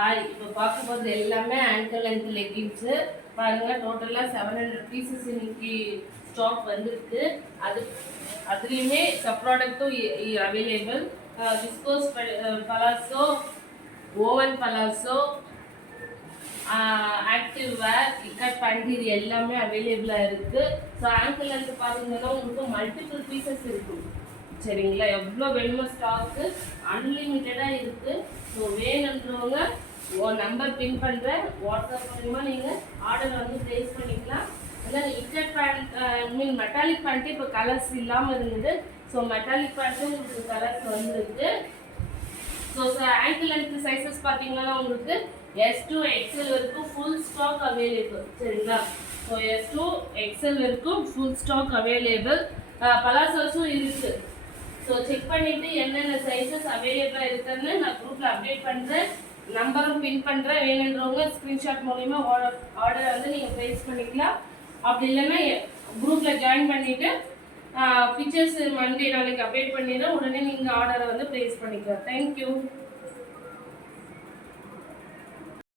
Hi, இப்போ பார்க்க போகிறது எல்லாமே ஆங்கிள் லென்த் லெகின்ஸு பாருங்க. டோட்டலாக 700 பீசஸ் இன்னைக்கு ஸ்டாக் வந்திருக்கு. அதுலேயுமே சப் ப்ராடக்ட்டும் available. Viscose palazzo, woven palazzo, active wear, ikat pant இது எல்லாமே அவைலபிளாக இருக்குது. ஸோ ஆங்கிள் லென்த் பார்த்தீங்கன்னா உங்களுக்கு மல்டிபிள் பீசஸ் இருக்குது. சரிங்களா, எவ்வளோ வேணுமோ ஸ்டாக்கு அன்லிமிட்டடாக இருக்குது. ஸோ வேணுன்றவங்க நம்பர் பின் பண்ணுறேன், வாட்ஸ்அப் மூலிமா நீங்கள் ஆர்டர் வந்து ப்ளேஸ் பண்ணிக்கலாம். அதான் இக்கட் பேண்ட் மெட்டாலிக் பேண்ட்டு இப்போ கலர்ஸ் இல்லாமல் இருந்தது. ஸோ மெட்டாலிக் பேண்ட்டும் உங்களுக்கு கலர்ஸ் வந்துருக்கு. ஸோ ஆங்கிள் லென்த் சைஸஸ் பார்த்தீங்கன்னா உங்களுக்கு S2 XL வரைக்கும் ஃபுல் ஸ்டாக் அவைலபிள். சரிங்களா, ஸோ S2 XL வரைக்கும் ஃபுல் ஸ்டாக் அவைலபிள். பலாசோஸும் இருக்குது. ஸோ செக் பண்ணிவிட்டு என்னென்ன சைஸஸ் அவைலபிளாக இருக்குன்னு நான் குரூப்பில் அப்டேட் பண்ணுறேன், நம்பரும் பின் பண்ணுறேன். வேணுன்றவங்க ஸ்க்ரீன்ஷாட் மூலிமா ஆர்டர் வந்து நீங்கள் ப்ளேஸ் பண்ணிக்கலாம். அப்படி இல்லைன்னா குரூப்பில் ஜாயின் பண்ணிவிட்டு பிக்சர்ஸ் மண்டே நாளைக்கு அப்டேட் பண்ணிடுறேன். உடனே நீங்கள் ஆர்டரை வந்து ப்ளேஸ் பண்ணிக்கலாம். தேங்க்யூ.